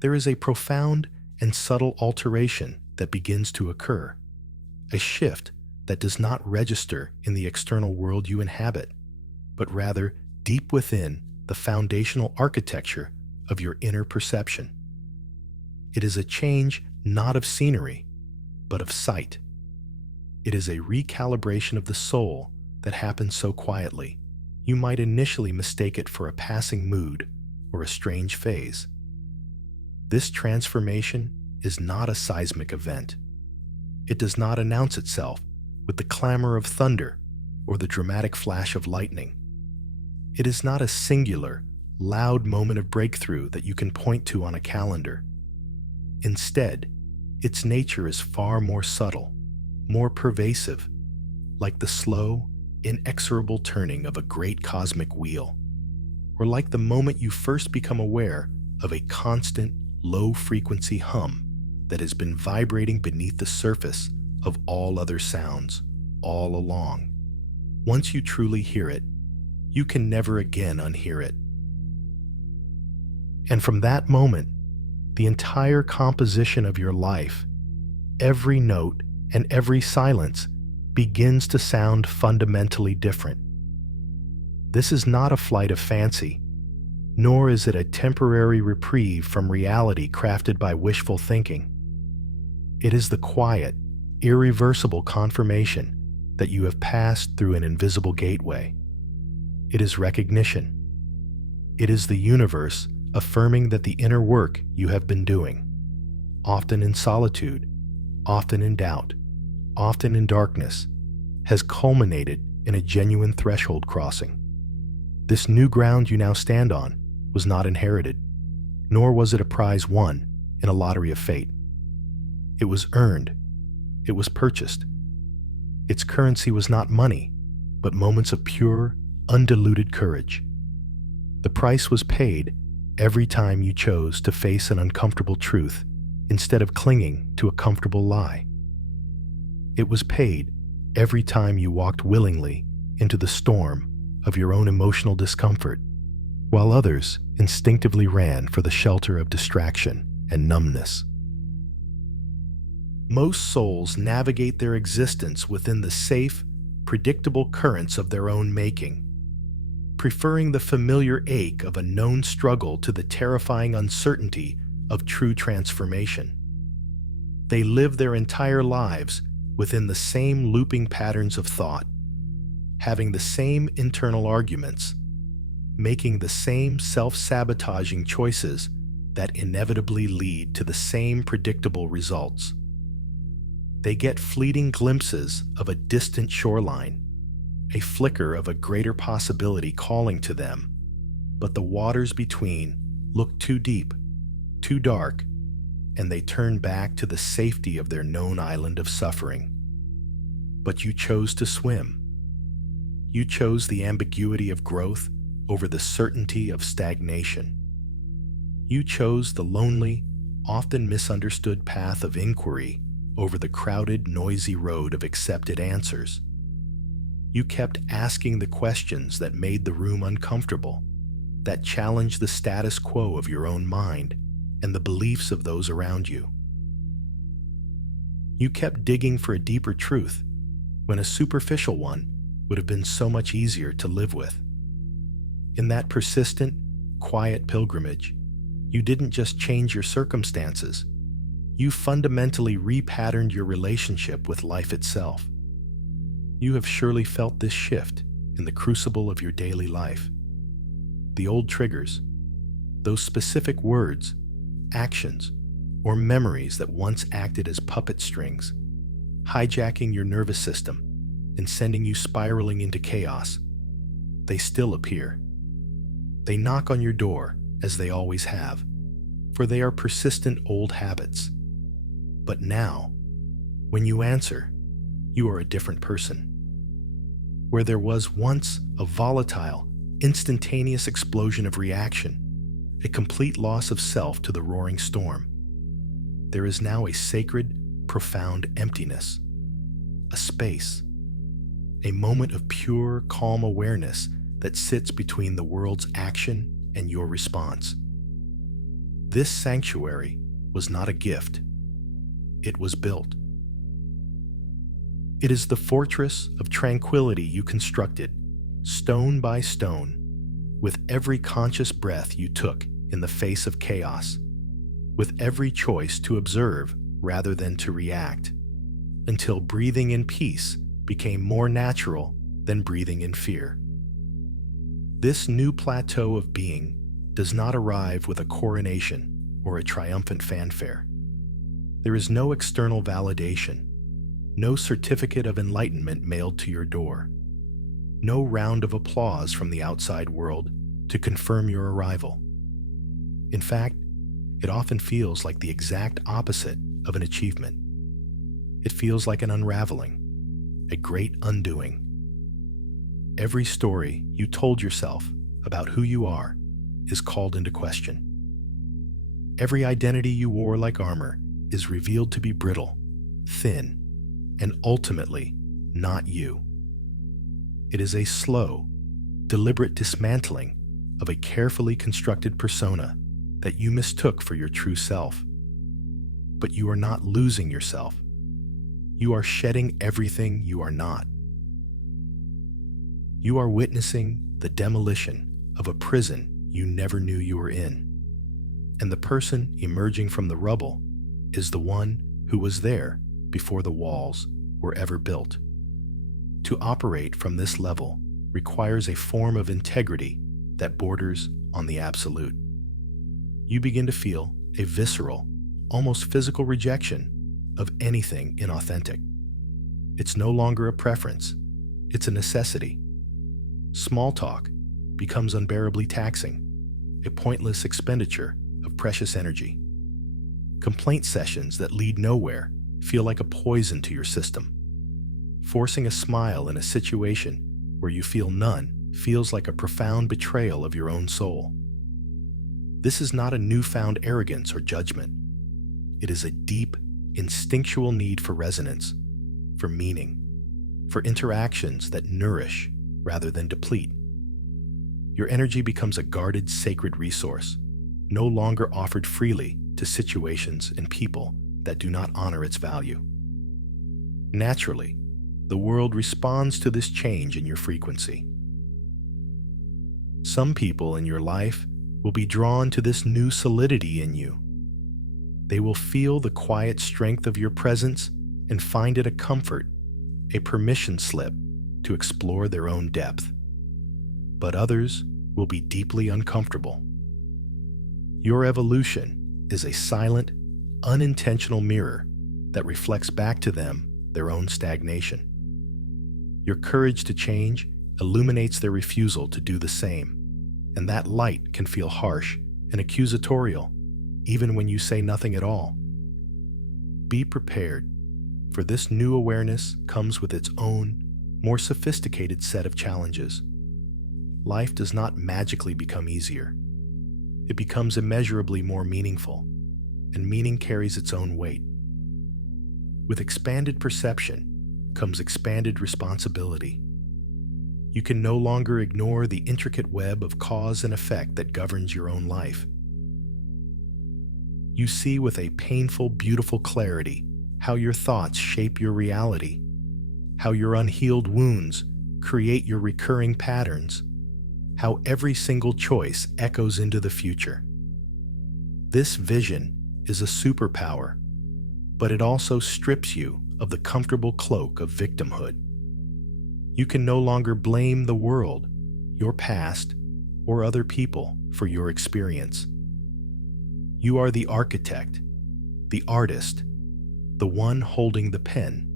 there is a profound and subtle alteration that begins to occur, a shift that does not register in the external world you inhabit, but rather deep within the foundational architecture of your inner perception. It is a change not of scenery, but of sight. It is a recalibration of the soul that happens so quietly, you might initially mistake it for a passing mood or a strange phase. This transformation is not a seismic event. It does not announce itself with the clamor of thunder or the dramatic flash of lightning. It is not a singular, loud moment of breakthrough that you can point to on a calendar. Instead, its nature is far more subtle, more pervasive, like the slow, inexorable turning of a great cosmic wheel, or like the moment you first become aware of a constant, low-frequency hum that has been vibrating beneath the surface of all other sounds all along. Once you truly hear it, you can never again unhear it. And from that moment, the entire composition of your life, every note and every silence, begins to sound fundamentally different. This is not a flight of fancy, nor is it a temporary reprieve from reality crafted by wishful thinking. It is the quiet, irreversible confirmation that you have passed through an invisible gateway. It is recognition. It is the universe affirming that the inner work you have been doing, often in solitude, often in doubt, often in darkness, has culminated in a genuine threshold crossing. This new ground you now stand on was not inherited, nor was it a prize won in a lottery of fate. It was earned. It was purchased. Its currency was not money, but moments of pure, undiluted courage. The price was paid every time you chose to face an uncomfortable truth instead of clinging to a comfortable lie. It was paid every time you walked willingly into the storm of your own emotional discomfort, while others instinctively ran for the shelter of distraction and numbness. Most souls navigate their existence within the safe, predictable currents of their own making, preferring the familiar ache of a known struggle to the terrifying uncertainty of true transformation. They live their entire lives within the same looping patterns of thought, having the same internal arguments, making the same self-sabotaging choices that inevitably lead to the same predictable results. They get fleeting glimpses of a distant shoreline, a flicker of a greater possibility calling to them, but the waters between look too deep, too dark, and they turn back to the safety of their known island of suffering. But you chose to swim. You chose the ambiguity of growth over the certainty of stagnation. You chose the lonely, often misunderstood path of inquiry over the crowded, noisy road of accepted answers. You kept asking the questions that made the room uncomfortable, that challenged the status quo of your own mind and the beliefs of those around you. You kept digging for a deeper truth when a superficial one would have been so much easier to live with. In that persistent, quiet pilgrimage, you didn't just change your circumstances, you fundamentally repatterned your relationship with life itself. You have surely felt this shift in the crucible of your daily life. The old triggers, those specific words, actions, or memories that once acted as puppet strings, hijacking your nervous system and sending you spiraling into chaos, they still appear. They knock on your door, as they always have, for they are persistent old habits. But now, when you answer, you are a different person. Where there was once a volatile, instantaneous explosion of reaction, a complete loss of self to the roaring storm, there is now a sacred, profound emptiness, a space, a moment of pure, calm awareness that sits between the world's action and your response. This sanctuary was not a gift. It was built. It is the fortress of tranquility you constructed, stone by stone, with every conscious breath you took in the face of chaos, with every choice to observe rather than to react, until breathing in peace became more natural than breathing in fear. This new plateau of being does not arrive with a coronation or a triumphant fanfare. There is no external validation, no certificate of enlightenment mailed to your door, no round of applause from the outside world to confirm your arrival. In fact, it often feels like the exact opposite of an achievement. It feels like an unraveling, a great undoing. Every story you told yourself about who you are is called into question. Every identity you wore like armor is revealed to be brittle, thin, and ultimately not you. It is a slow, deliberate dismantling of a carefully constructed persona that you mistook for your true self. But you are not losing yourself. You are shedding everything you are not. You are witnessing the demolition of a prison you never knew you were in. And the person emerging from the rubble is the one who was there before the walls were ever built. To operate from this level requires a form of integrity that borders on the absolute. You begin to feel a visceral, almost physical rejection of anything inauthentic. It's no longer a preference, it's a necessity. Small talk becomes unbearably taxing, a pointless expenditure of precious energy. Complaint sessions that lead nowhere feel like a poison to your system. Forcing a smile in a situation where you feel none feels like a profound betrayal of your own soul. This is not a newfound arrogance or judgment. It is a deep, instinctual need for resonance, for meaning, for interactions that nourish rather than deplete. Your energy becomes a guarded, sacred resource, no longer offered freely to situations and people that do not honor its value. Naturally, the world responds to this change in your frequency. Some people in your life will be drawn to this new solidity in you. They will feel the quiet strength of your presence and find it a comfort, a permission slip to explore their own depth. But others will be deeply uncomfortable. Your evolution is a silent, unintentional mirror that reflects back to them their own stagnation. Your courage to change illuminates their refusal to do the same, and that light can feel harsh and accusatorial, even when you say nothing at all. Be prepared, for this new awareness comes with its own, more sophisticated set of challenges. Life does not magically become easier. It becomes immeasurably more meaningful, and meaning carries its own weight. With expanded perception comes expanded responsibility. You can no longer ignore the intricate web of cause and effect that governs your own life. You see with a painful, beautiful clarity how your thoughts shape your reality, how your unhealed wounds create your recurring patterns, how every single choice echoes into the future. This vision is a superpower, but it also strips you of the comfortable cloak of victimhood. You can no longer blame the world, your past, or other people for your experience. You are the architect, the artist, the one holding the pen.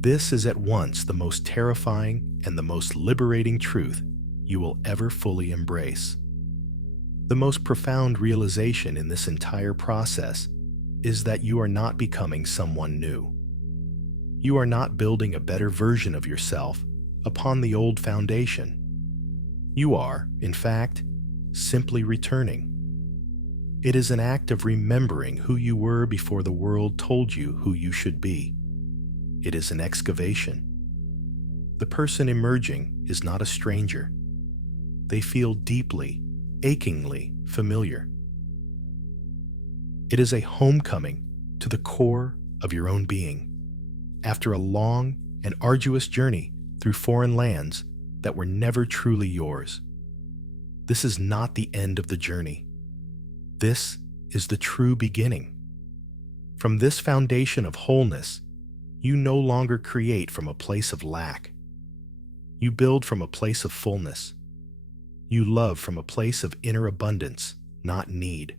This is at once the most terrifying and the most liberating truth you will ever fully embrace. The most profound realization in this entire process is that you are not becoming someone new. You are not building a better version of yourself upon the old foundation. You are, in fact, simply returning. It is an act of remembering who you were before the world told you who you should be. It is an excavation. The person emerging is not a stranger. They feel deeply, achingly familiar. It is a homecoming to the core of your own being, after a long and arduous journey through foreign lands that were never truly yours. This is not the end of the journey. This is the true beginning. From this foundation of wholeness, you no longer create from a place of lack. You build from a place of fullness. You love from a place of inner abundance, not need.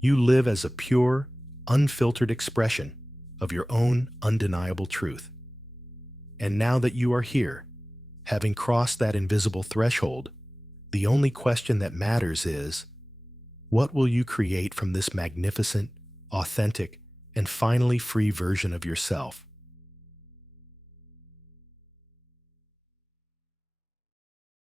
You live as a pure, unfiltered expression of your own undeniable truth. And now that you are here, having crossed that invisible threshold, the only question that matters is, what will you create from this magnificent, authentic, and finally free version of yourself?